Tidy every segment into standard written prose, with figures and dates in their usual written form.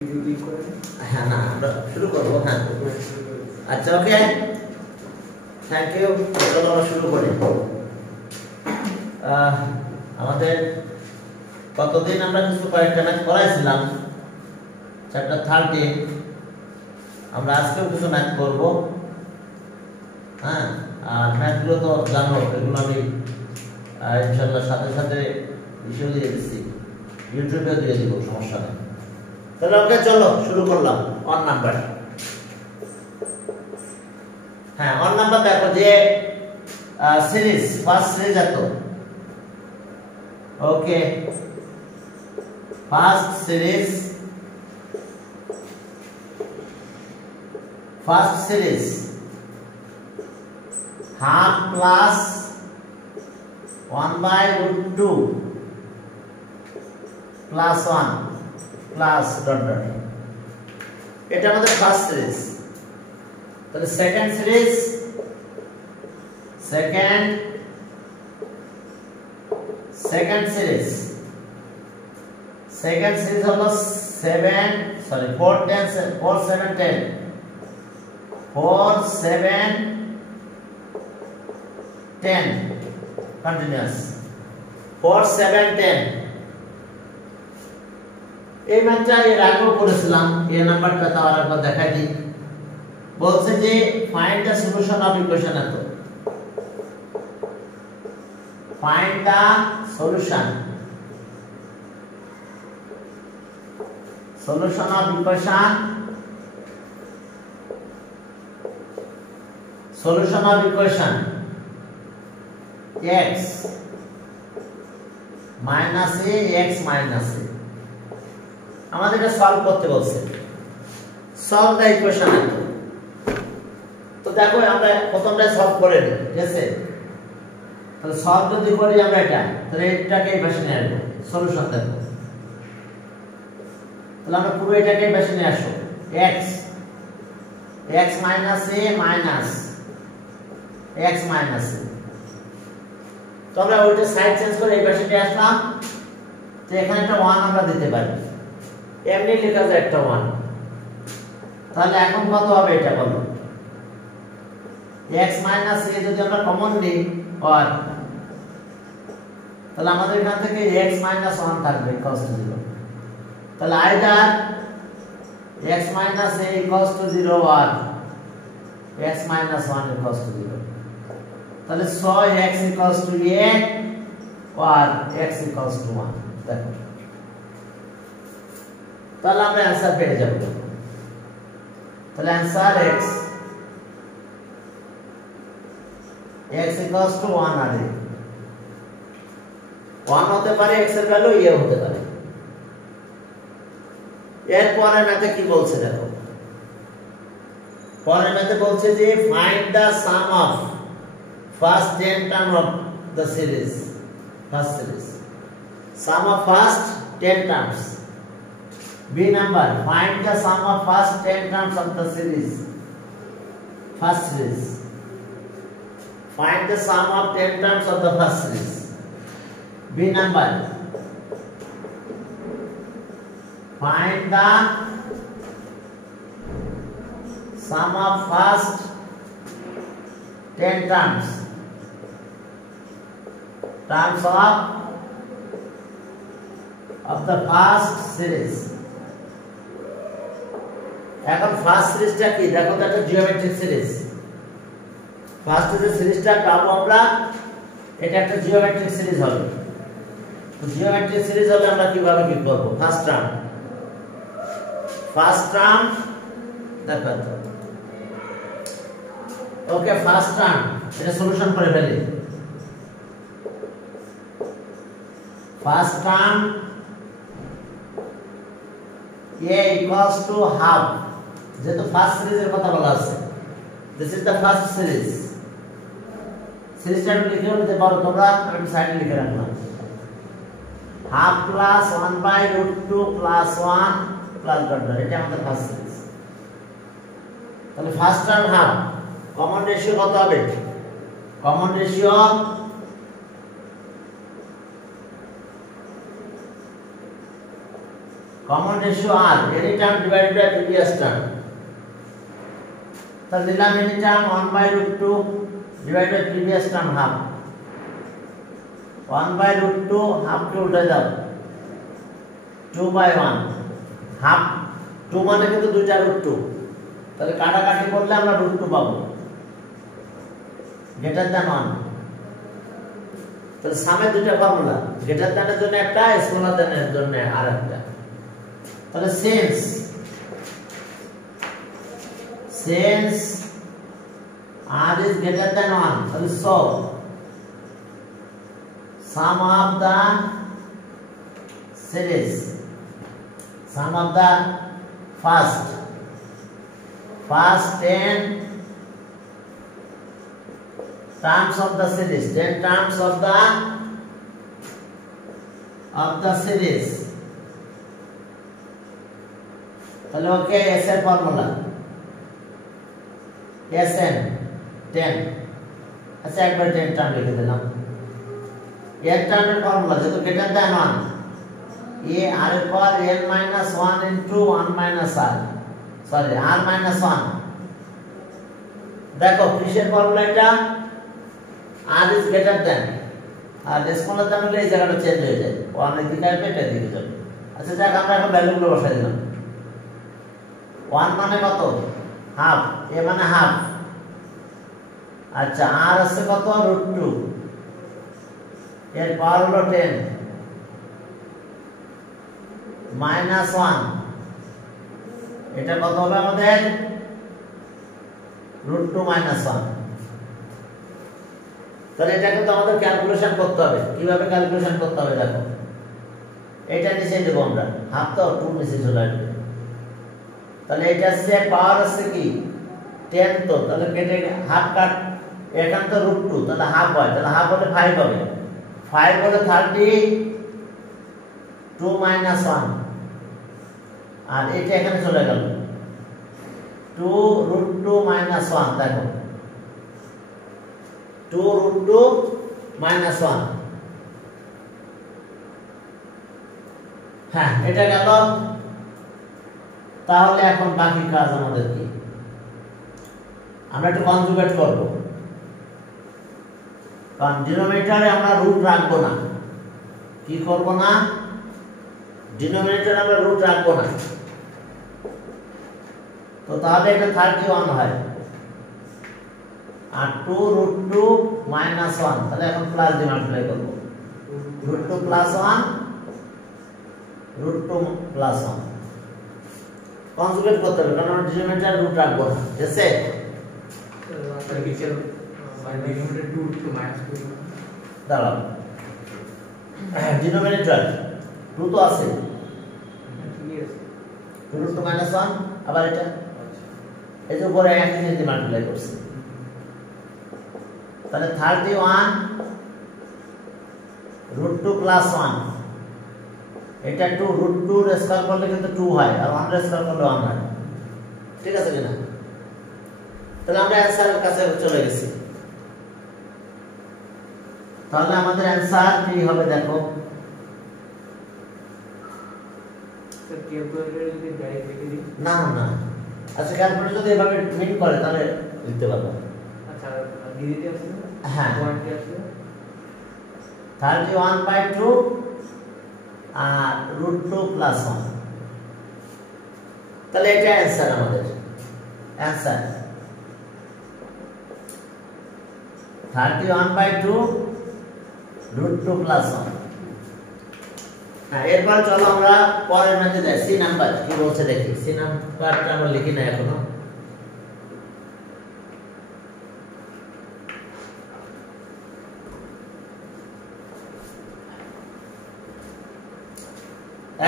হ্যাঁ না আমরা শুরু করবো। হ্যাঁ আচ্ছা ওকে থ্যাংক ইউ। চলো আমরা শুরু করি। আমাদের কতদিন আমরা কিছু কয়েকটা ম্যাথ করাইছিলাম চ্যাপ্টার 13। আমরা আজকেও কিছু ম্যাথ করব। হ্যাঁ আর ম্যাথগুলো তো জানো, এগুলো আমি ইনশাআল্লাহ সাথে সাথে ইস্যু দিয়ে দিচ্ছি, ইউটিউবেও দিয়ে দিব, সমস্যা নেই। তাহলে ওকে চলো শুরু করলাম। অন নাম্বার, হ্যাঁ অন নাম্বার দেখো যে সিরিজ ফার্স্ট সিরিজ এত okay first series half plus 1/√2 প্লাস 1 প্লাস ডট ডট, এটা আমাদের ফার্স্ট সিরিজ। তাহলে সেকেন্ড সিরিজ হলো 4 7 10 কন্টিনিউয়াস 4 7 10। এই ম্যাথটা এর আগেও করেছিলাম, এই নাম্বারটা তো আরেকবার দেখাই দিই। বলছে যে find the solution of equation এত, find the solution of equation x minus a x minus a। আমাদের এটা সলভ করতে বলছে, সলভ দ্য ইকুয়েশন এত। তো দেখো আমরা প্রথমটা সলভ করে নিই, ঠিক আছে? তাহলে সলভ যদি করি আমরা এটা, তাহলে এটাকে এই পাশে নিয়ে আসবো, সলিউশন দেখো। তাহলে আমরা পুরো এটাকে এই পাশে নিয়ে আসবো, x minus a minus x minus a। তো আমরা ওইটা সাইড চেঞ্জ করে এই পাশে নিয়ে আসলাম। তো এখানে একটা 1 আমরা দিতে পারি, এমনি লেখা যায় একটা 1। তাহলে এখন কত হবে এটা বলো? x মাইনাস a যদি আমরা কমন নিই 1, তাহলে আমাদের এখান থেকে x মাইনাস 1 থাকবে ইকুয়ালস টু 0। তাহলে either x minus a equals to 0 or x minus 1 equals to 0। তাহলে so x equals to a or x equals to 1। দেখো তাহলে আমরা आंसर পেয়ে যাব। তাহলে आंसर x equals to 1 আছে। 1 হতে পারে, x এর ভ্যালু a হতে পারে। এরপরে ম্যাথে কি বলছে দেখো, পরের ম্যাথে বলছে যে find the sum of first 10 term of the series. Sum of first 10 terms. B number, find the sum of first 10 terms of the series. First series. Find the sum of 10 terms of the first series. B number, find the sum of first 10 terms of the first series. এখন ফার্স্ট সিরিজটা কি দেখো, তো একটা geometric series. First যে সিরিজটা পাবো আমরা, এটা একটা জিওমেট্রিক সিরিজ হবে। তো জিওমেট্রিক সিরিজ হলে আমরা কিভাবে কি করব? ফার্স্ট টার্ম দেখো তো ওকে, ফার্স্ট টার্ম এটা সলিউশন করে ফেলি। First term a equals to half, যেহেতু ফার্স্ট সিরিজের কথা বলা আছে, দিস ইজ দ্য ফার্স্ট সিরিজটা আমি লিখে নিতে পারো তোমরা, আমি সাইডে লিখে রাখলাম। হাফ প্লাস 1/√2 প্লাস 1 প্লাস ডট ডট, এটা আমাদের ফার্স্ট সিরিজ। তাহলে first term half, common ratio কত হবে? Common ratio common ratio r, any term divided by previous term. তাহলে দিলাম any term 1 by root 2 divided by previous term half. 1 by root 2 half কে উল্টে দাও, 2 by 1 half, 2 মানে কিন্তু দুইটা root 2, তাহলে কাটাকাটি করলে আমরা root 2 পাবো, greater than 1. তাহলে সামে দুইটা ফর্মুলা, greater than এর জন্য একটা, smaller than এর জন্য আরেকটা। তাহলে since r is greater than 1, তাহলে so sum of the series, sum of the first 10 terms of the series, 10 terms of the series, তাহলে ওকে s এর ফর্মুলা sn 10, আচ্ছা একবার 10 টার্ম লিখে দিলাম। এর টার্মের ফর্মুলা যেহেতু গ্রেটার দ্যান 1, a r এর পাওয়ার n minus 1 into 1 minus r, sorry r minus 1। দেখো কিসের ফর্মুলা এটা, r is greater than, R smaller than হলে এই জায়গাটা চেঞ্জ হয়ে যায়, 1 এর দিকে আসবে, এটা দিকে যাবে। আচ্ছা যাক আমরা এখন ভ্যালুগুলো বসাই দিলাম। 1 মানে কত, হাফ, a মানে হাফ, আচ্ছা r আছে কত, √2, এর পাওয়ার হলো 10 minus 1, এটা কত হবে আমাদের, √2 minus 1। তাহলে এটা কিন্তু আমাদের ক্যালকুলেশন করতে হবে, কিভাবে ক্যালকুলেশন করতে হবে দেখো, এটা নিচে দেব আমরা, হাফ তো 2 নিচে চলে আসবে, তাহলে এটা আছে পাওয়ার আছে কি 10, তো তাহলে কেটে হাফ কাট, এখান তো √2, তাহলে হাফ হয়, তাহলে হাফ হলে 5 হবে, 5 হলে 32 minus 1, আর এটা এখানে চলে গেল 2 minus 1, দেখো 2 minus 1, হ্যাঁ এটা গেল। তাহলে এখন বাকি কাজ আমাদের কি, আমরা একটু কনজুগেট করব, কারণ ডিনোমিনেটরে আমরা রুট রাখবো না, কি করব না, ডিনোমিনেটরে আমরা রুট রাখবো না, তো তাহলে এটা 31 হয়, আর 2 minus 1, তাহলে এখন প্লাস দিয়ে মাল্টিপ্লাই করব, √2 plus 1, √2 plus 1 কনজুগেট করতে হবে, কারণ আমরা ডিনোমিনেটরে রুট রাখবো না, ঠিক আছে। দাঁড়াও, ডিনোমিনেটর 2 তো আছে, √2 minus 1, আবার এটা এই যে উপরে 1 দিয়ে মাল্টিপ্লাই করছি, তাহলে 31 √2 plus 1, এটা 2, √2 এর স্কয়ার করলে কিন্তু 2 হয়, আর 1 এর স্কয়ার করলে 1 হয়, ঠিক আছে কিনা। তাহলে আমরা অ্যানসারের কাছে চলে গেছি, তাহলে আমাদের অ্যানসার কি হবে দেখো, স্যার ক্যালকুলেটরে যদি ডাইরেক্ট লিখে দিই, না না, আচ্ছা ক্যালকুলেটর যদি এভাবে মিন করে তাহলে লিখতে পারবো, আচ্ছা ডিজিটে আছে, হ্যাঁ কোয়ান্টিটি আছে, 31/2 আর √2 plus 1, তাহলে এটা অ্যানসার আমাদের, অ্যানসার 31/2 √2 plus 1। হ্যাঁ এরপর চলো আমরা পরের ম্যাথে যাই, সি নাম্বার কি বলছে দেখি, সি নাম্বারটা আমরা লিখি না এখনো,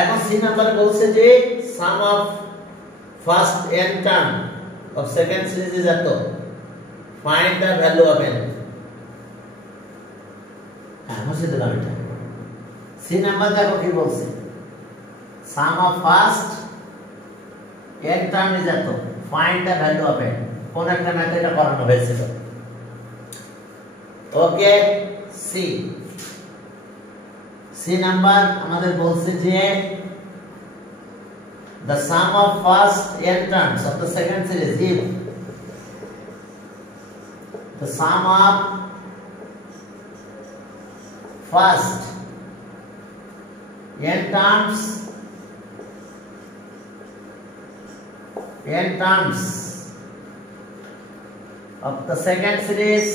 এখন সি নাম্বারে বলছে যে sum of first n term of second series is এত, find the value of n। হ্যাঁ মুছে দিলাম এটা, সি নাম্বার দেখো কি বলছে, sum of first n term is এত, find the value of n। কোন একটা ম্যাথে এটা করানো হয়েছিল, ওকে। সি সি নাম্বার আমাদের বলছে যে the sum of first n terms of the second series if the sum of first n terms of the second series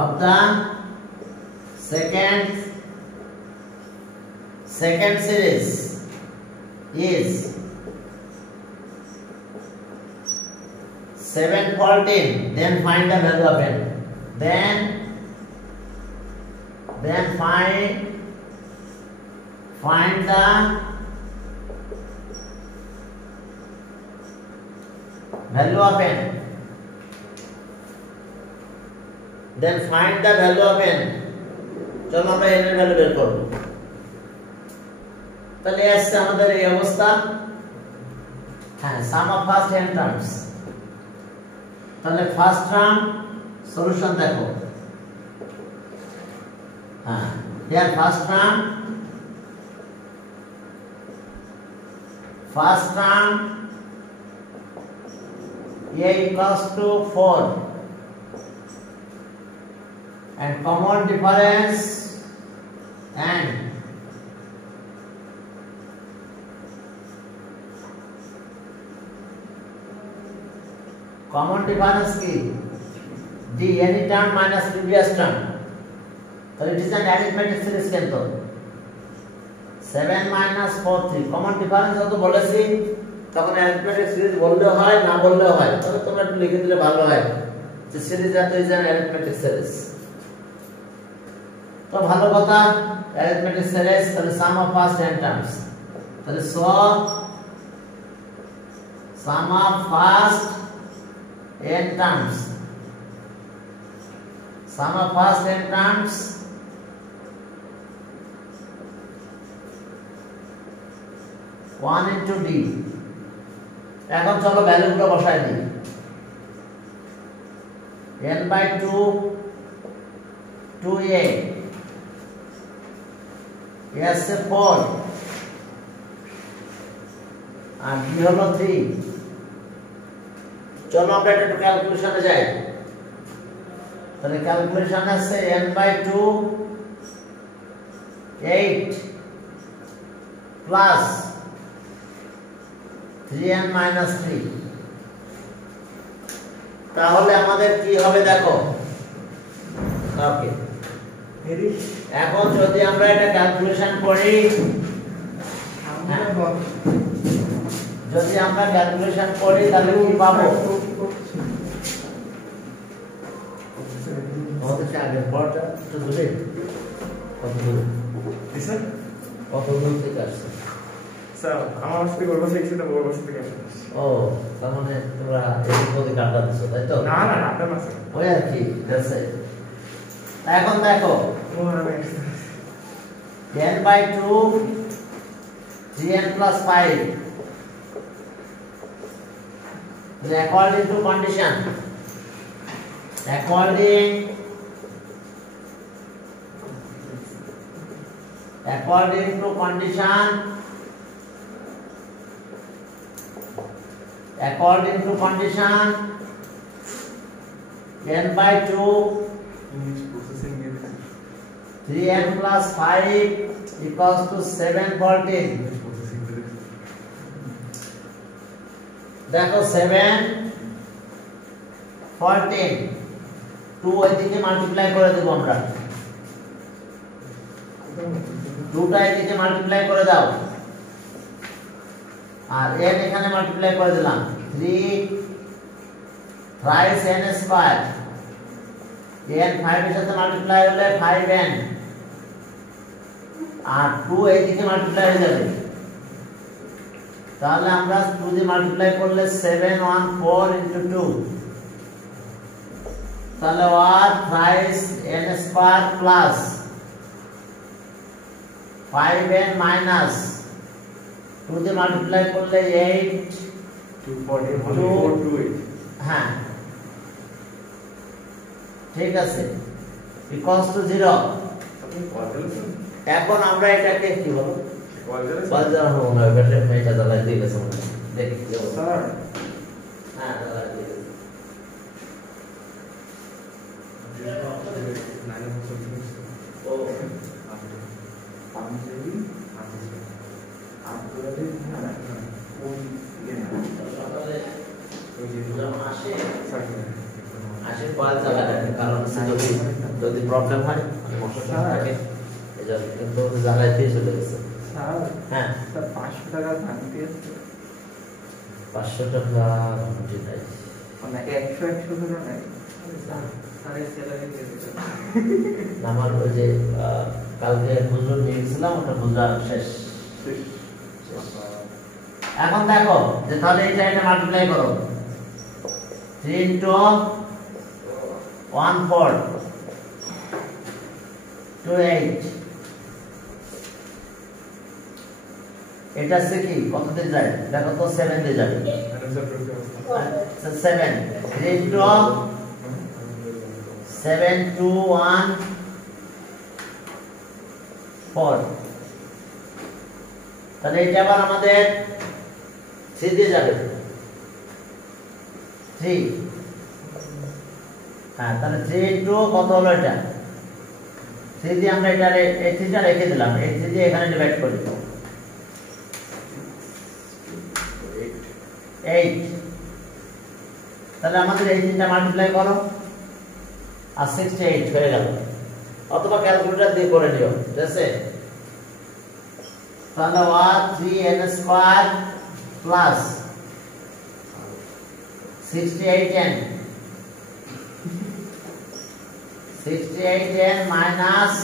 of the second series is 714, then find the value of n. Then find the value of n. Then find the value of n. চলো আমরা n এর ভ্যালু বের করব। তাহলে আসছে আমাদের এই অবস্থা। হ্যাঁ, সাম অফ ফার্স্ট n টার্মস। তাহলে ফার্স্ট টার্ম সলিউশন দেখো। হ্যাঁ, here first term a equals to 4 and common difference and common difference ki d any term minus previous term. So it is an arithmetic series কিন্তু 7 minus 4 3 common difference যত বলেছি তখন arithmetic series বললে হয় না বললে হয়, তবে তোমরা একটু লিখে দিলে ভালো হয় যে series যত is an arithmetic series। তো ভালো কথা, arithmetic series তাহলে sum of first n terms, তাহলে sum of first n terms, sum of first n terms 1 into d। এখন চলো ভ্যালুগুলো বসাই দিই। n by 2 2a s 4 আর d হলো 3। চলো আমরা এটা একটু ক্যালকুলেশনে যাই। তাহলে ক্যালকুলেশন আছে n by 2 8 plus 3n minus 3। তাহলে আমাদের কি হবে দেখো। ওকে, এখন যদি আমরা এটা ক্যালকুলেশন করি, তাহলে কি পাবো? আগে পড়টা একটু দূরে, কত দূর থেকে আসছে? আমার সাথে গল্প শিখছি তো গল্প শিখতে গেছে। ও, তার মানে তোমরা এর মধ্যে কাটা দিছো, তাই তো? না না, আটা না স্যার, ওই আর কি আছে। এখন দেখো 10 by 2 3n plus 5 according to condition, according to condition n by 2 3n plus 5 equals to 714। দেখো 714 2 এদিকে মাল্টিপ্লাই করে দেব আমরা, 2টা এদিকে মাল্টিপ্লাই করে দাও আর n এখানে মাল্টিপ্লাই করে দিলাম। 3 thrice n square, n 5 এর সাথে মাল্টিপ্লাই হলে 5n আর 2 এইদিকে মাল্টিপ্লাই হয়ে যাবে। তাহলে আমরা 2 দিয়ে মাল্টিপ্লাই করলে 714 into 2, তাহলে 1 thrice n square plus 5n minus 2 দিয়ে মাল্টিপ্লাই করলে 8 2 হ্যাঁ ঠিক আছে, equals to 0। এখন আমরা এটাকে কি বলবো বাল জ্বালানো মনে হয় ব্যাটারি মেয়েটা জ্বালাই দিয়ে গেছে মনে হয় দেখি কি অবস্থা। স্যার হ্যাঁ জ্বালাই দিয়ে গেছে। ও পাঞ্জাবি আব্দুল্লাহ হ্যাঁ ওই সকালে ওই যে যখন আসে স্যার বাল জ্বালাবেন কারণ যদি প্রবলেম হয় মশলা থাকে এই জন্য কিন্তু জ্বালাই দিয়ে চলে গেছে। স্যার হ্যাঁ স্যার 500 টাকা ভাঙতে আছে 500 টাকা মোটামুটি নাই। মানে 100 করে নাই স্যারের স্যালারি দিয়ে দিতে আমার ওই যে কালকে হুজুর নিয়ে গেছিলাম ওটা বোঝা শেষ। এখন দেখো যে তাহলে এইটা এটা মাল্টিপ্লাই করো 3 into 1/4 to 8 এটা সে কি কত দিয়ে যায় দেখো তো 7 দিয়ে যাবে 7 3 into 7 to 1 4 তাহলে এটা আবার আমাদের 3 দিয়ে যাবে 3 হ্যাঁ তাহলে 3 into কত হলো এটা 3 দিয়ে আমরা এটা এই 3টা রেখে দিলাম এই 3 দিয়ে এখানে ডিভাইড করি 8 তাহলে আমাদের এই 3টা মাল্টিপ্লাই করো আর 68 হয়ে গেল অথবা ক্যালকুলেটর দিয়ে করে নিও ঠিক আছে তাহলে 3n² plus 68n 68n minus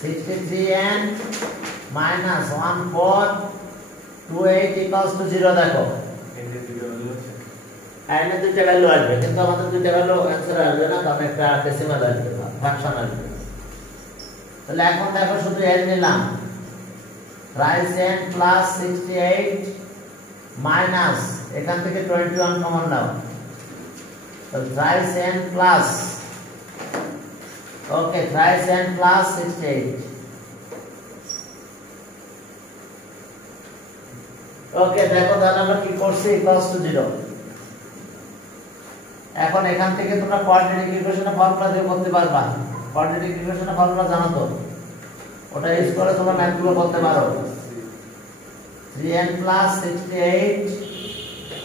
63n minus 1428 equals to 0 দেখো n এর দুইটা ভ্যালু আসবে কিন্তু আমাদের দুইটা ভ্যালু অ্যানসার আসবে না কারণ একটা ডেসিমাল আসবে ফ্র্যাকশন আসবে তাহলে এখন দেখো শুধু n নিলাম রাইজ n প্লাস 68 মাইনাস এখান থেকে 21 কমন নাও তাহলে রাইজ n প্লাস ওকে রাইজ n প্লাস 68 ওকে দেখো তাহলে আমরা কি করছি ইকুয়ালস টু 0 এখন এখান থেকে তোমরা কোয়াড্রেটিক ইকুয়েশনের ফর্মুলা দিয়ে করতে পারবা কোয়াড্রেটিক ইকুয়েশনের ফর্মুলা জানো তো ওটা ইউজ করে তোমরা ম্যাথগুলো করতে পারো 3n plus 68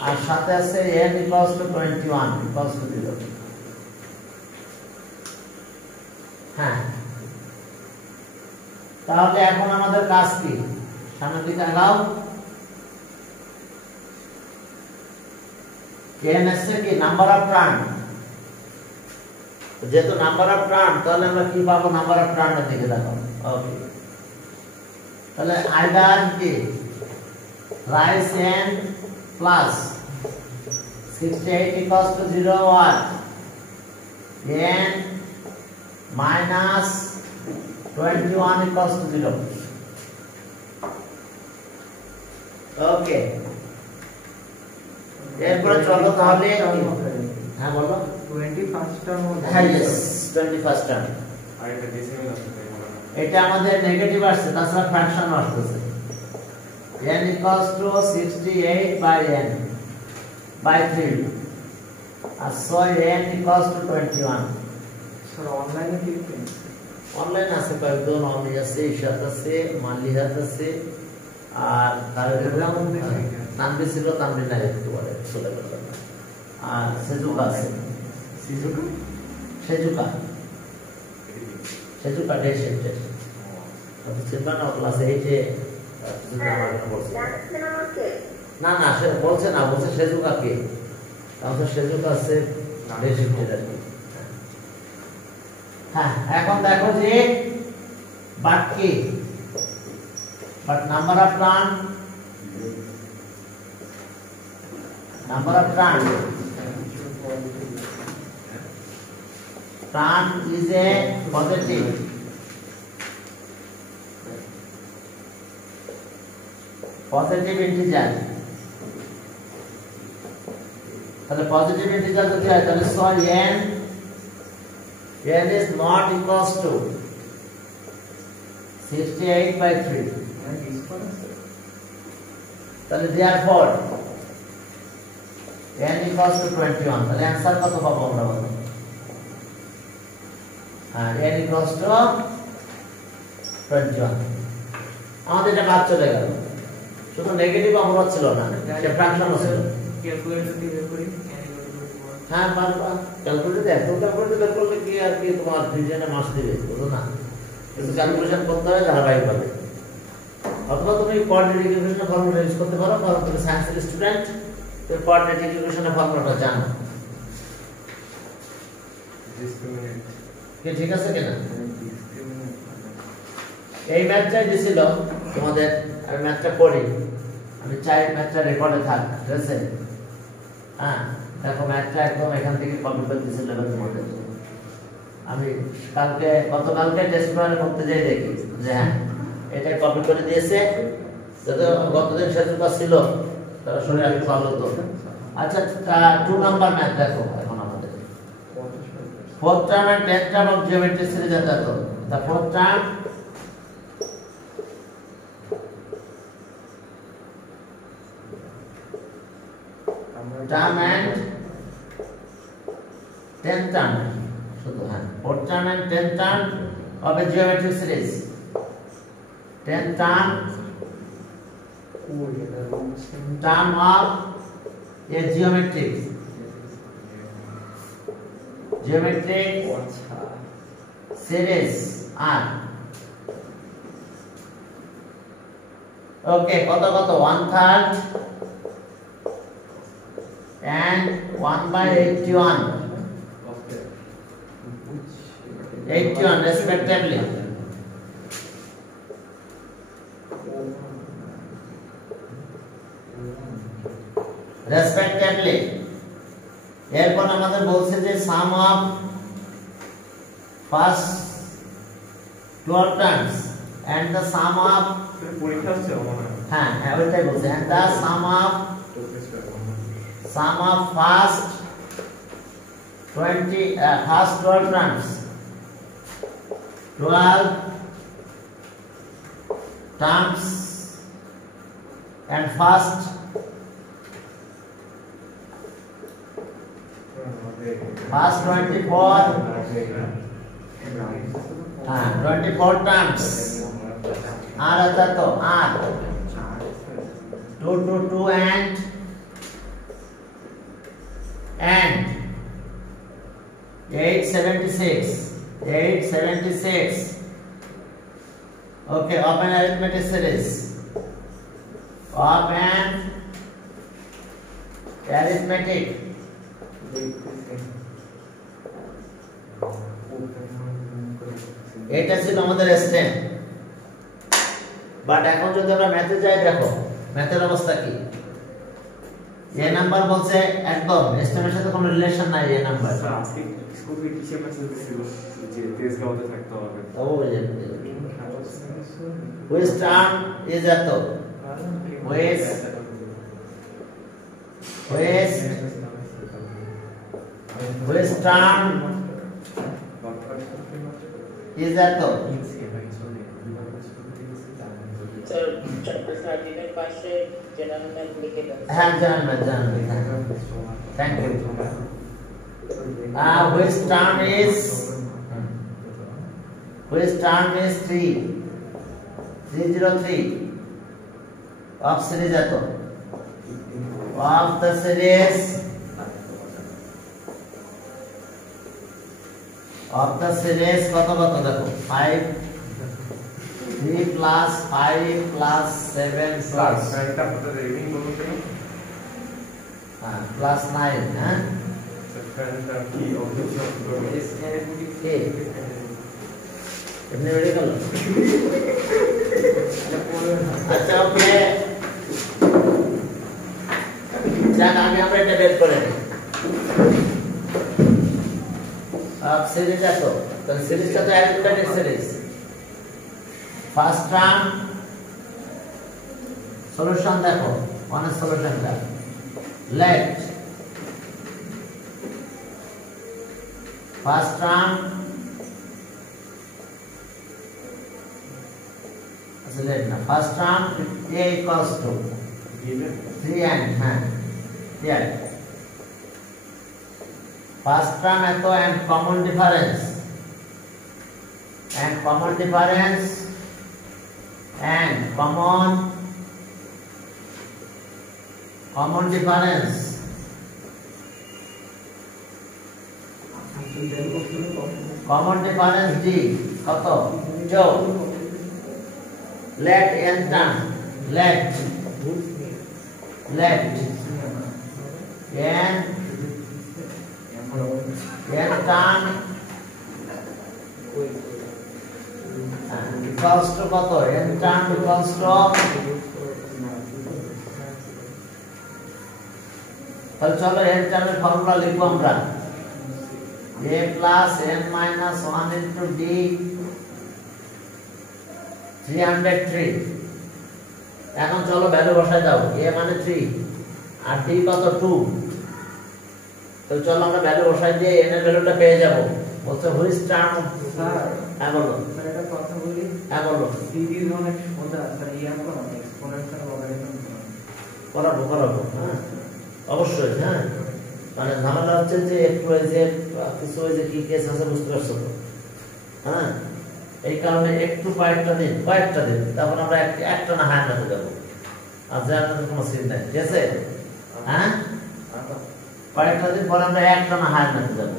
আর সাথে আছে n equals to 21 equals to 0 হ্যাঁ তাহলে এখন আমাদের কাজ কি সামনের দিকে আগাও n আছে কি নাম্বার অফ টার্ন যেহেতু নাম্বার অফ টার্ন তাহলে আমরা কি পাবো নাম্বার অফ টার্নের দিকে দেখো ওকে তাহলে আইদার কি rise n plus 68 equals to 0 what n minus 21 equals to 0 ওকে এরপর চলো তাহলে হ্যাঁ বলো 21st টার মধ্যে হ্যাঁ यस 21st টার্ম আর এটা ডেসিমাল আসছে এটা আমাদের নেগেটিভ আসছে তাছাড়া ফ্র্যাকশন আসছে n equals to 68 by n by 3 আর so n equals to 21 sir অনলাইনে কি অনলাইন আছে কয়েকজন অমি আছে ইশাত আছে মালিহাত আছে আর তানভি ছিল তানভি নাই একটু বলে চলে গেল আর সেজুকা আছে সেজুকা ডেশেন্টে চিন্তা না ক্লাসে 8 এ না না সে বলছে না বলছে সেজুকা কে তাহলে সেজুকা আছে ডেশেন্টে আর কি হ্যাঁ এখন দেখো যে বাট কি but number of turn turn is a positive integer তাহলে পজিটিভ ইন্টিজার যদি হয় তাহলে sorry n is not equals to 68/3 তাহলে therefore n equals to 21 তাহলে आंसर কত পাবো আমরা বলো হ্যাঁ n equals to 21 আমাদের এটা বাদ চলে গেল শুধু নেগেটিভ অবরোধ ছিল না এটা ফ্র্যাকশন ছিল ক্যালকুলেটর দিয়ে বের করি হ্যাঁ পারবা ক্যালকুলেটর দেখো ক্যালকুলেটর বের করলে কি আর কি তোমার ডিজাইনে মাস দিবে বুঝো না কিন্তু ক্যালকুলেশন করতে হয় ধারাবাহিক ভাবে অথবা তুমি কোঅর্ডিনেট ইকুয়েশনের ফর্মুলা ইউজ করতে পারো কারণ তুমি সায়েন্সের স্টুডেন্ট তুমি কোঅর্ডিনেট ইকুয়েশনের ফর্মুলাটা জানো কি ঠিক আছে কিনা এই ম্যাথটা দিছিল তোমাদের আমি ম্যাথটা করি আমি চাই ম্যাথটা রেকর্ডে থাক ঠিক আছে হ্যাঁ দেখো ম্যাথটা একদম এখান থেকে কপি করে দিয়েছিল লেভেলের মধ্যে আমি গতকালকে টেস্ট করে করতে যাই দেখি যে হ্যাঁ এটা কপি করে দিয়েছে যদি গতদিন সেতুটা ছিল তারা শুনে আমি ভালো হতো আচ্ছা 2 নাম্বার ম্যাথ দেখো এখন আমাদের fourth term and 10th term of geometry series आता तो the fourth term and 10th term শুধু হ্যাঁ fourth term and 10th term of a geometry series 10th term of a geometric series R okay কত 1/3 and 1/81 81 respectively এরপর আমাদের বলছে যে sum of first 12 terms and the sum of পরীক্ষা হচ্ছে আমার হ্যাঁ ওইটাই বলছে and the sum of first 12 terms 12 terms and first 24 terms R आता तो R 2 2 2 and 876 okay of an arithmetic series of an arithmetic এটা ছিল আমাদের স্টেম বাট এখন যদি আমরা ম্যাথে যাই দেখো ম্যাথের অবস্থা কি এই নাম্বার বলছে একদম এস্টিমের সাথে কোনো রিলেশন নাই এই নাম্বার স্যার আজকে স্কুলে কিসে মেসেজ দিছিল যে তেজ গাওতে থাকতে হবে ও which term is that which term is that sir chapter 13 এর পাশে জেনারেল ম্যাথ লিখে দাও হ্যাঁ জানবে thank you which term is 303 of series ato of the series কত কত দেখো 5 3 plus 5 plus 7 plus এটা আপনাদের রিডিং বলুন কেন plus 9 হ্যাঁ স্যার কি অবজেক্ট এস অ্যারিথমেটিক এমনি বেড়ে গেল আচ্ছা ওকে যাক আগে আমরা এটা বের করে নিই সিরিজ আছে তো সিরিজটা তো arithmetic series first term solution দেখো অনেক সলিউশনটা let first term select na first term a equals to 3n here first term eto and common difference and common difference and common difference common difference d কত 2 let n term let n term equals to কত n term equals to তাহলে চলো n term এর ফর্মুলা লিখবো আমরা a plus n minus 1 into d 303 এখন চলো ভ্যালু বসাই দাও a মানে 3 আর d কত 2 তো চলো আমরা ভ্যালু বসাই দিয়ে n এর ভ্যালুটা পেয়ে যাব বলছো হুইচ টার্ম স্যার হ্যাঁ বলো স্যার একটা কথা বলি হ্যাঁ বলো সিরিজ অনেক সোজা স্যার ইয়ার কোন এক্সপোনেনশিয়াল লগারিদম করাবো হ্যাঁ অবশ্যই হ্যাঁ মানে ঝামেলা হচ্ছে যে একটু এই যে কিছু ওই যে কি কেস আছে বুঝতে পারছো তো হ্যাঁ এই কারণে একটু কয়েকটা দিন তারপর আমরা একটা না হায়ার নাতে যাবো আর জানাতে কোনো সিন নাই ঠিক আছে হ্যাঁ কয়েকটা দিন পর আমরা একটা না হায়ার নাতে যাবো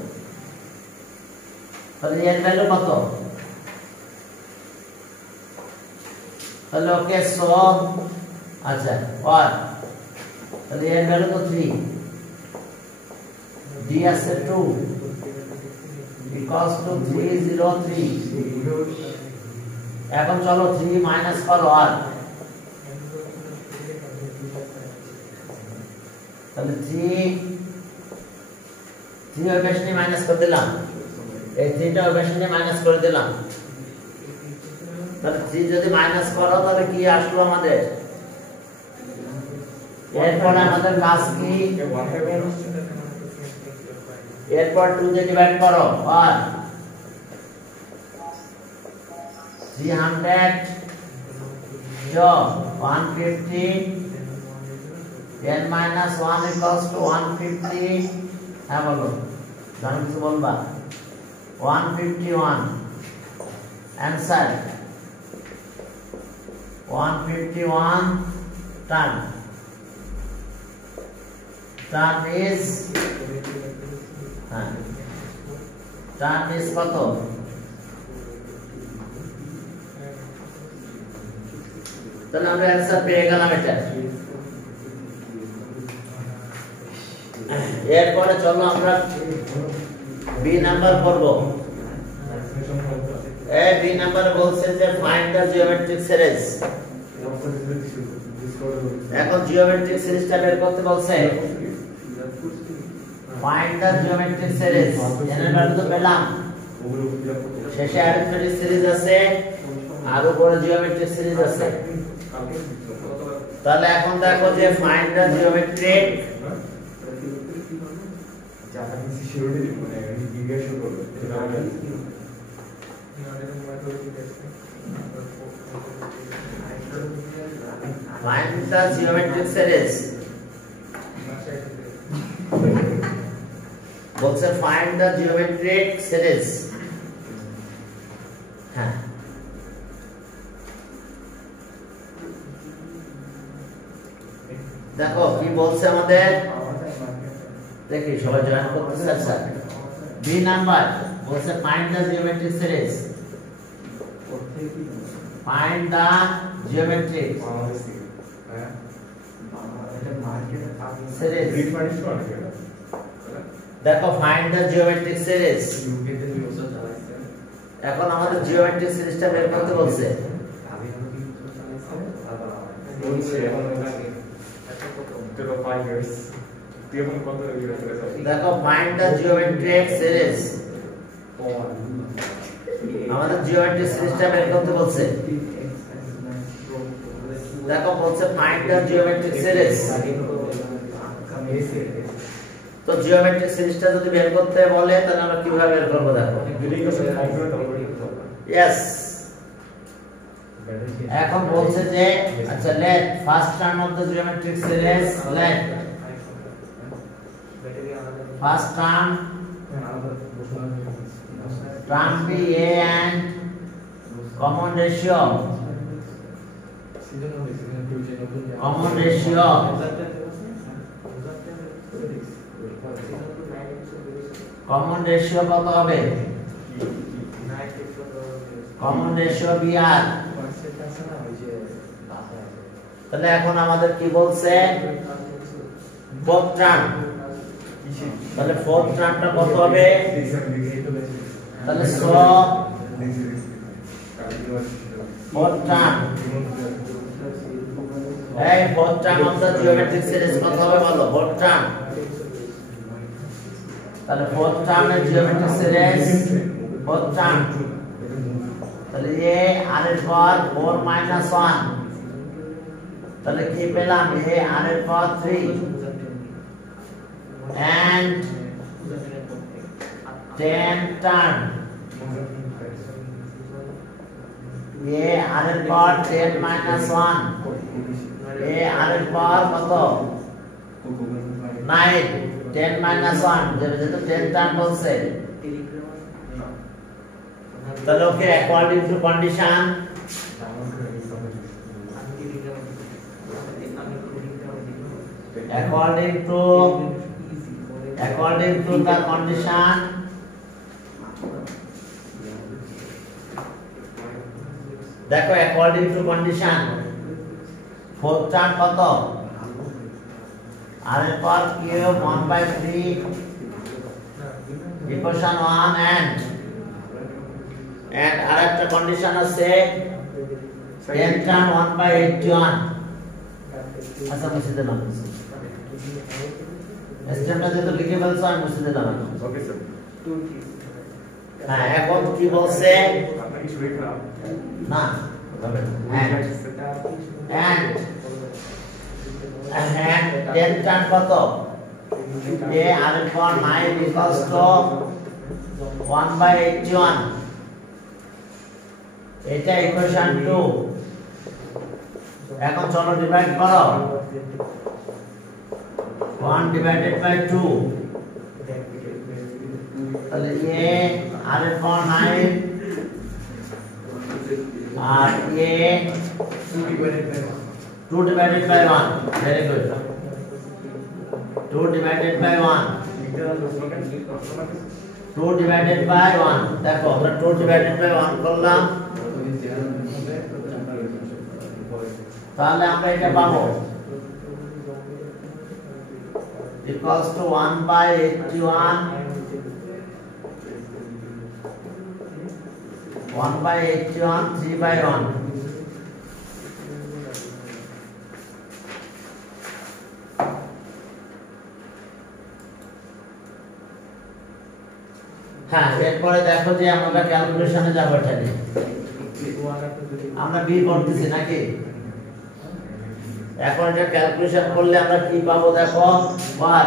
তাহলে এর ভ্যালু কত তাহলে ওকে সো আচ্ছা আর তাহলে এর ভ্যালু তো 3 d আছে 2 equals to 303 এখন চলো 3 মাইনাস করো আর তাহলে 3 ওই বেশনি মাইনাস করে দিলাম এই 3টা ওই বেশনি মাইনাস করে দিলাম তাহলে 3 যদি মাইনাস করো তাহলে কি আসলো আমাদের এরপর আমাদের কাজ কি এরপর 2 দিয়ে ডিভাইড করো আর 300 जो 150 n minus 1 equals to 150 হ্যাঁ বলো জানো কিছু বলবা 151 answer 151 term is term is কত তাহলে আমরা आंसर পেয়ে গেলাম এটা এরপরে চলো আমরা বি নাম্বার করব বি নাম্বার বলছে যে ফাইন্ড দা জিওমেট্রিক সিরিজ এখন জিওমেট্রিক সিরিজটা বের করতে বলছে ফাইন্ড দা জিওমেট্রিক সিরিজ এর ভ্যালু তো পেলাম শেষে অ্যারিথমেটিক সিরিজ আছে আর উপরে জিওমেট্রিক সিরিজ আছে তাহলে এখন দেখো যে ফাইন্ড দা জিওমেট্রিক জাপানিজ শিরোডে মানে জিজ্ঞাসা করবে find the geometric series বলছে find the geometric series হ্যাঁ দেখো কি বলছে আমাদের দেখি সবাই জয়েন করতেছে স্যার বি নাম্বার বলছে find the geometric series find the geometric series দেখো find the geometric series এখন আমাদের জিওমেট্রিক সিরিজটা বের করতে বলছে দেখো find the geometric series আমাদের জিওমেট্রিক সিরিজটা বের করতে বলছে দেখো বলছে find the geometric series তো জিওমেট্রিক সিরিজটা যদি বের করতে বলে তাহলে আমরা কিভাবে বের করব দেখো यस এখন বলছে যে আচ্ছা let first term of the geometric series let first term be a and common ratio কত হবে common ratio br তাহলে এখন আমাদের কি বলছে fourth term তাহলে fourth termটা কত হবে তাহলে fourth term এই fourth term of the geometric series কত হবে বলো fourth term তাহলে fourth term এর geometric series fourth term তাহলে a r এর পাওয়ার 4 minus 1 তাহলে কি পেলাম a r এর পাওয়ার 3 and 10 term a r এর পাওয়ার 10 minus 1 a r এর পাওয়ার কত 9 10 minus 1 যেহেতু 10 টার্ম বলছে তাহলে okay according to condition according to the condition দেখো according to condition fourth term কত r এর পাওয়ার কিউব 1/3 ইকুয়েশন 1 and আরেকটা কন্ডিশন আছে 10 term 1/81 আচ্ছা মুছে দিলাম স্টেপটা যেটা লিখে ফেলছো আমি মুছে দিলাম ওকে স্যার হ্যাঁ এখন কি বলছে আপনাকে শরীর খারাপ না and 10 টার্ম কত a r এর পাওয়ার 9 equals to 1/81 এটা ইকুয়েশন 2 এখন চলো ডিভাইড করো 1 divided by 2 তাহলে a r এর পাওয়ার 9 আর a 2 divided by 1 very good 2 divided by 1 2 divided by 1 দেখো আমরা 2 divided by 1 করলাম তাহলে আমরা এটা পাবো equals to 1/81 3/1 হ্যাঁ এরপরে দেখো যে আমরা ক্যালকুলেশনে যাব এটা নিয়ে আমরা বি করতেছি নাকি এখন এটা ক্যালকুলেশন করলে আমরা কি পাবো দেখো পার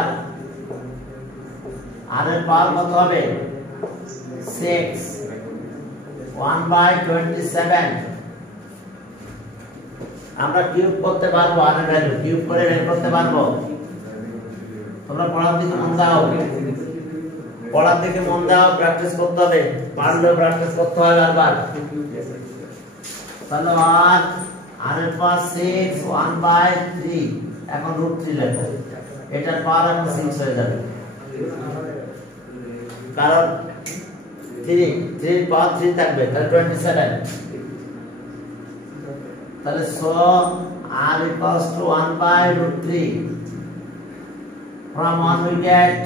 r এর পাওয়ার কত হবে 6 1/27 আমরা কিউব করতে পারবো r এর ভ্যালু কিউব করে বের করতে পারবো তোমরা পড়ার দিকে মন দাও প্র্যাকটিস করতে হবে পারলেও প্র্যাকটিস করতে হবে বারবার তাহলে r এর পাওয়ার 6 1/3 এখন √3 লেখো এটার পাওয়ার এখন 6 হয়ে যাবে কারণ 3 পাওয়ার 3 থাকবে তাহলে 27 তাহলে so r equals to 1/√3 from 1 we get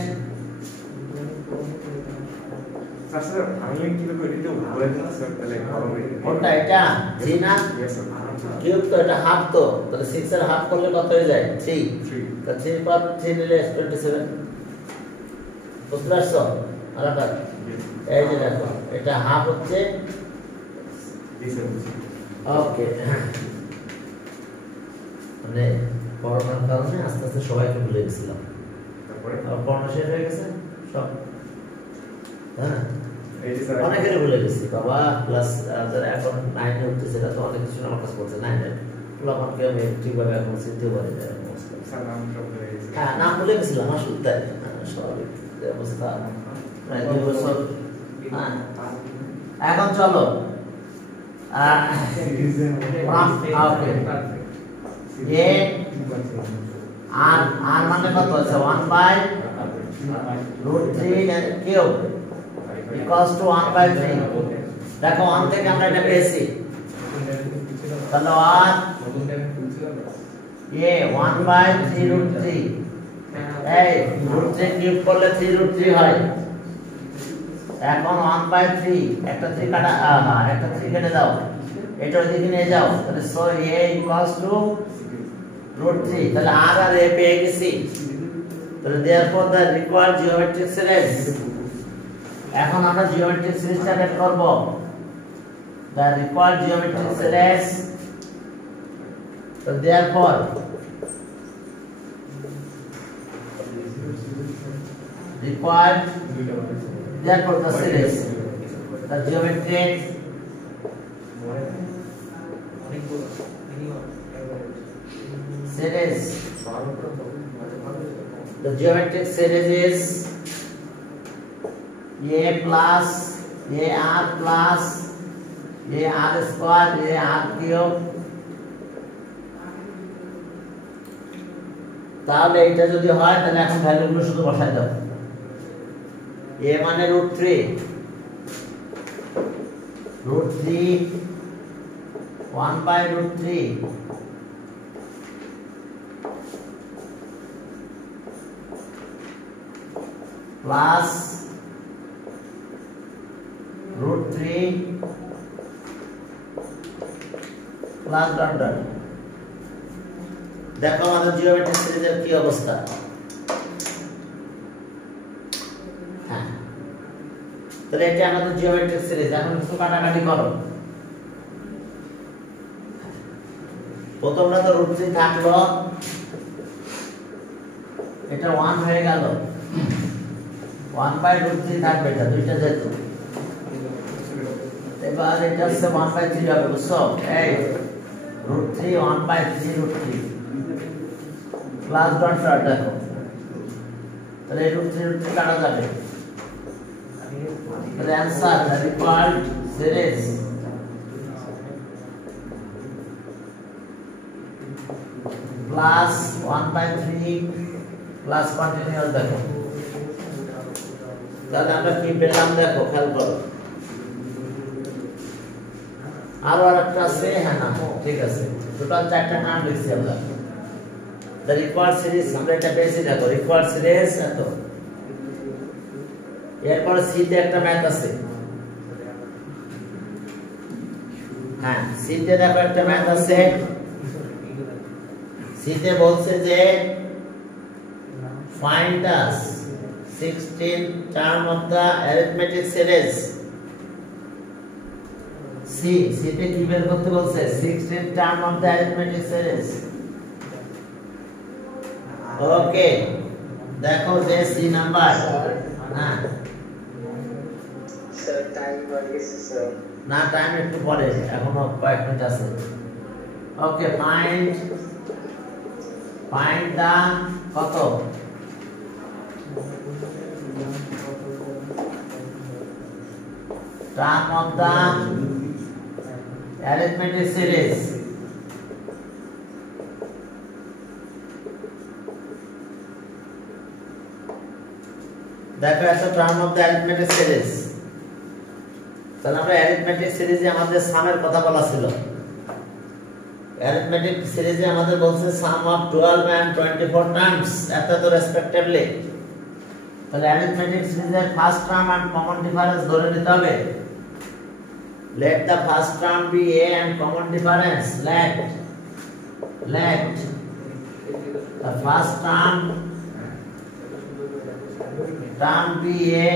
স্যার আমি কিভাবে এডিট করব বলেন না স্যার তাহলে ভালো হবে কোনটা এটা 3 না यस স্যার কিউব তো এটা হাফ তো তাহলে 6 এর হাফ করলে কত হয়ে যায় 3 তাহলে 3 পাওয়ার 3 নিলে 27 বুঝতে পারছো আলাদা এই যে দেখো এটা হাফ হচ্ছে ওকে মানে করোনার কারণে আস্তে আস্তে সবাইকে ভুলে গেছিলাম তারপরে আর করোনা শেষ হয়ে গেছে সব হ্যাঁ এই যে স্যার অনেকেরই ভুলে গেছি বাবা, ক্লাস যারা এখন 9 এ উঠতেছে তারা তো অনেক কিছু আমার কাছে বলছে 9 এ পোলাপান কেউ ঠিকভাবে এখন চিনতে পারে না। স্যার নাম সব ভুলে গেছি। হ্যাঁ, নাম ভুলে গেছিলাম আসলে তাই স্বাভাবিক যে অবস্থা, প্রায় 2 বছর। হ্যাঁ, এখন চলো এ আর মানে কত আছে 1/√3 কিউব ইকুয়ালস টু 1/3। দেখো 1 থেকে আমরা এটা পেয়েছি, তাহলে আর এ 1/3√3, এই √3 কিউব করলে 3√3 হয়। এখন 1/3 একটা 3 কাটা, একটা 3 কেটে দাও, এটা ওইদিকে নিয়ে যাও, তাহলে সো a ইকুয়ালস টু √3। তাহলে আর আর a পেয়ে গেছি, তাহলে therefore the required geometric series। এখন আমরা জিওমেট্রিক সিরিজটা বের করব। the required geometric series, so therefore required, therefore the series, the geometric series, the geometric series is a plus ar plus ar square ar cube। তাহলে এটা যদি হয় তাহলে এখন ভ্যালুগুলো শুধু বসাই দাও। a মানে √3, √3 1/√3 প্লাস √3 প্লাস ডট ডট। দেখো আমাদের জিওমেট্রিক সিরিজের কি অবস্থা। হ্যাঁ, তাহলে এটা আমাদের জিওমেট্রিক সিরিজ। এখন কিছু কাটাকাটি করো। প্রথমটা তো √3 থাকলো, এটা 1 হয়ে গেল, 1/√3 থাকবে, এটা দুইটা যেত। এবার এটা হচ্ছে 1/3 হবে, বুঝছো? এই √3 1/3√3 প্লাস ডট ডট। দেখো তাহলে এই √3 কাটা যাবে, তাহলে answer the required series plus 1/3 plus continuous. দেখো তাহলে আমরা কি পেলাম, দেখো খেয়াল করো। আরো আরেকটা আছে, হ্যাঁ না ঠিক আছে, টোটাল 4টা নাম লিখছি আমরা। দ্য রিকোয়ার্ড সিরিজ আমরা এটা পেয়েছি। দেখো রিকোয়ার্ড সিরিজ এত, এরপর সি তে একটা ম্যাথ আছে। হ্যাঁ, সি তে দেখো একটা ম্যাথ আছে। সি তে বলছে যে find the 16th term of the arithmetic series। C তে কি বের করতে বলছে? 16th term of the arithmetic series। ওকে, দেখো যে সি নাম্বার, হ্যাঁ স্যার টাইম হয়ে গেছে স্যার। না, টাইম একটু পরে, এখনো কয়েক মিনিট আছে। ওকে, ফাইন্ড দা কত term of the arithmetic series। দেখো একটা term of the arithmetic series. তাহলে আমরা অ্যারিথমেটিক সিরিজে আমাদের সামের কথা বলা ছিল। অ্যারিথমেটিক সিরিজে আমাদের বলছে সাম অফ 12 and 24 টার্মস এত তো রেসপেক্টিভলি। তাহলে অ্যারিথমেটিক সিরিজের first term and common difference ধরে নিতে হবে। let the first term be a and common difference, let the first term be a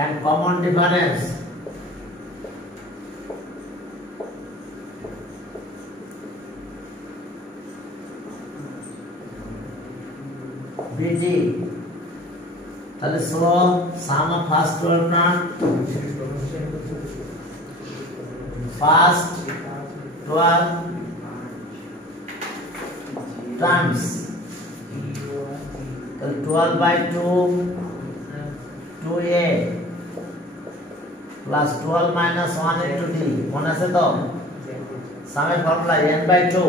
and common difference, bd তাহলে সো সাম অফ ফার্স্ট 12 টার্ম ফার্স্ট 12 টার্মস তাহলে 12 by 2 2a plus 12 minus 1 into d মনে আছে তো সামের formula n by 2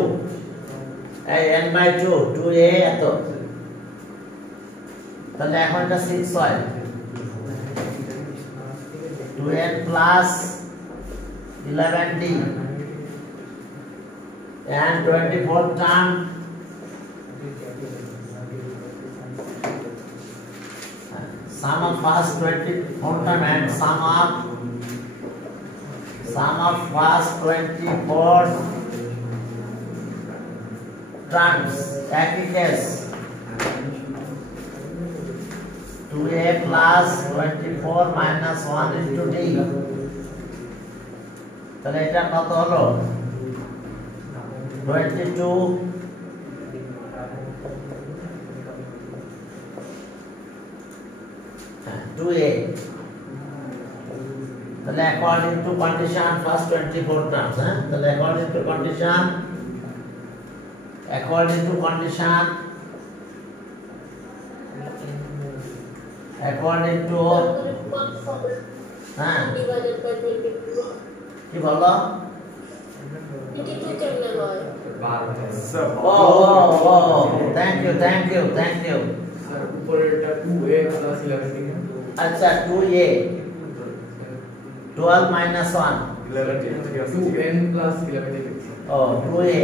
এই n by 2 2a এত তাহলে এখন এটা 6 হয় 2n plus 11d and 24 term sum of first 24 term and sum of first 24 terms একই কেস 2a plus 24 minus 1 into d তাহলে এটা কত হলো 22 2a তাহলে according to condition first 24 terms তাহলে according to condition according to হ্যাঁ কি বলো স্যার ও থ্যাংক ইউ স্যার উপরেরটা 2a প্লাস 11 আচ্ছা 2a 12 minus 1 2n প্লাস 11 ও 2a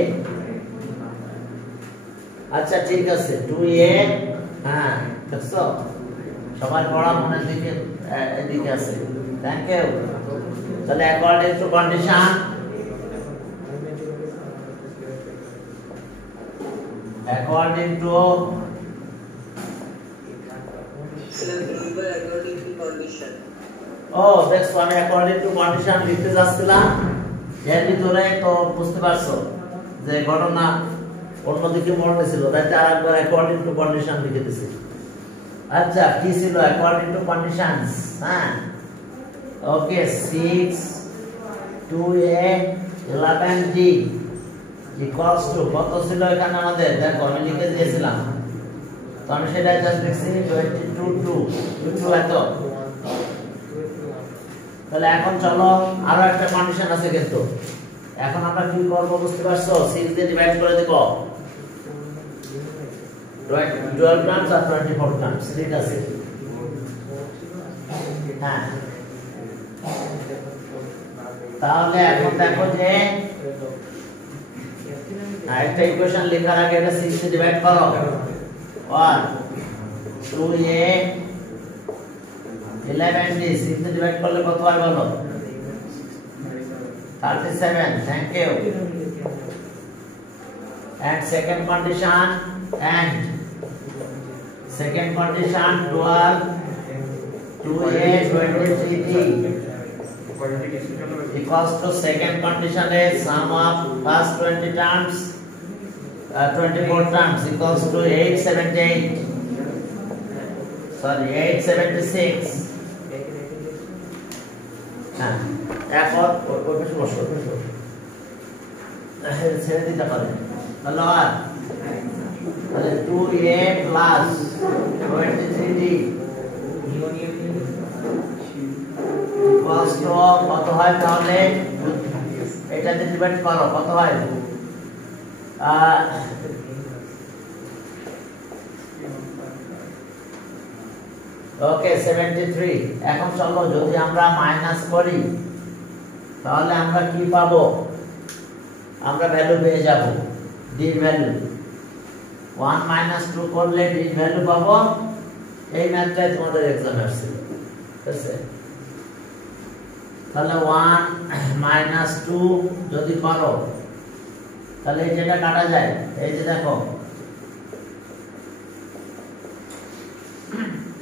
আচ্ছা ঠিক আছে 2a হ্যাঁ দেখছো সবার পড়া মনের দিকে এদিকে আছে থ্যাংক ইউ তাহলে অ্যাকর্ডিং টু কন্ডিশন ও দেখছো আমি অ্যাকর্ডিং টু কন্ডিশন লিখতে যাচ্ছিলাম এর ভিতরে তো বুঝতে পারছো যে ঘটনা অন্যদিকে মনে ছিল তাই আরেকবার অ্যাকর্ডিং টু কন্ডিশন লিখে দিছি আচ্ছা কি ছিল অ্যাকর্ডিং টু কন্ডিশনস হ্যাঁ ওকে 6 2a 11d ইকুয়ালস টু কত ছিল এখানে আমাদের দেখো আমি লিখে দিয়েছিলাম তো আমি সেটা জাস্ট লিখছি 22 এত তাহলে এখন চলো আরো একটা কন্ডিশন আছে কিন্তু এখন আমরা কি করব বুঝতে পারছো 6 দিয়ে ডিভাইড করে দেব 12 টার্মস আর 24 টার্মস ঠিক আছে হ্যাঁ তাহলে এখন দেখো যে একটা ইকুয়েশন লেখার আগে এটা 6 দিয়ে ডিভাইড করো 1 2a 11d 6 দিয়ে ডিভাইড করলে কত হয় বলো 37 thank you and second condition 12 2a 23d equals to second condition is sum of first 20 terms 24 terms equals to 878 sorry 876 এখন ওই পাশে বসো ছেড়ে দিতে পারে তাহলে আর তাহলে 2a plus 23d equals to কত হয় তাহলে এটাতে ডিভাইড করো কত হয় ওকে 73 এখন চলো যদি আমরা মাইনাস করি তাহলে আমরা কি পাবো আমরা ভ্যালু পেয়ে যাব d এর ভ্যালু 1 minus 2 করলে d এর ভ্যালু পাবো এই ম্যাথটাই তোমাদের एग्जाम আসছে ঠিক আছে তাহলে 1 minus 2 যদি করো তাহলে যেটা কাটা যায় এই যে দেখো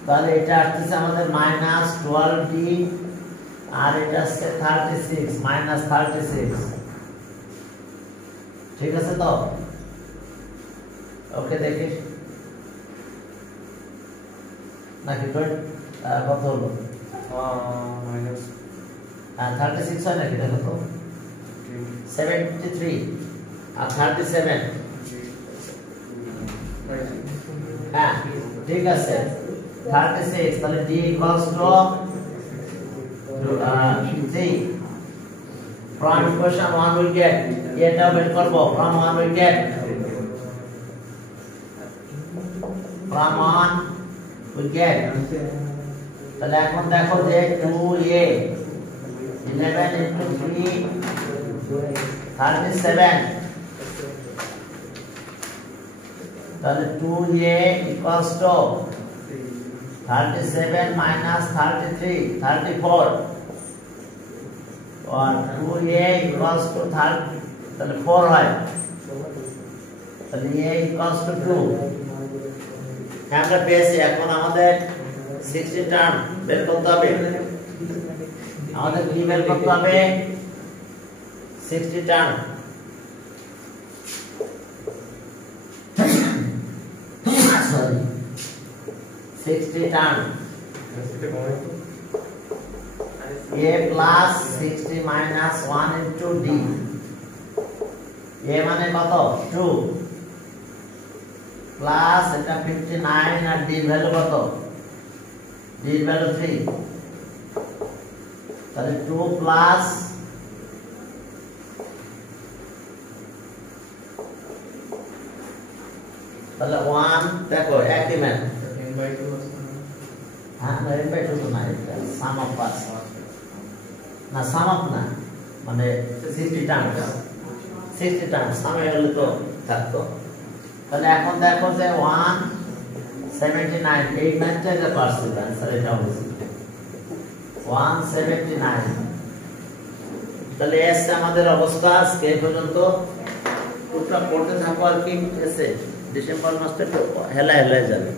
তাহলে এটা আসছে আমাদের -12d আর এটা আসছে 36 -36 ঠিক আছে তো ওকে দেখি নাকি কত হলো মাইনাস 36 হয় নাকি দেখো তো 73 আর 37 হ্যাঁ ঠিক আছে 36 তাহলে d equals to 3 from equation 1 we get এটা বের করব from 1 we get from 1 we get তাহলে এখন দেখো যে 2a 11 into 3 37 তাহলে 2a equals to 37 minus 33 34 और 2a equals to 30 তাহলে 4 হয় তাহলে a equals to 2 আমরা পেয়েছি এখন আমাদের 60 টার্ম বের করতে হবে আমাদের কি বের করতে হবে 60 term sorry 60 term a plus 60 minus 1 into d a মানে কত 2 প্লাস এটা 59 আর d ভ্যালু কত d ভ্যালু 3 তাহলে 2 প্লাস তাহলে 1 দেখো একই ম্যান হ্যাঁ না n by 2 তো না এটা সাম অফ পার্টস না সাম অফ না মানে 60 টার্ম সামে হলে তো থাকতো তাহলে এখন দেখো যে 179 এই ম্যাথটা এটা পারছি आंसर এটা হবে 179 তাহলে এসে আমাদের অবস্থা আজকে এই পর্যন্ত পুরোটা পড়তে থাকো আর কি এসে ডিসেম্বর মাসটা হেলা যাবে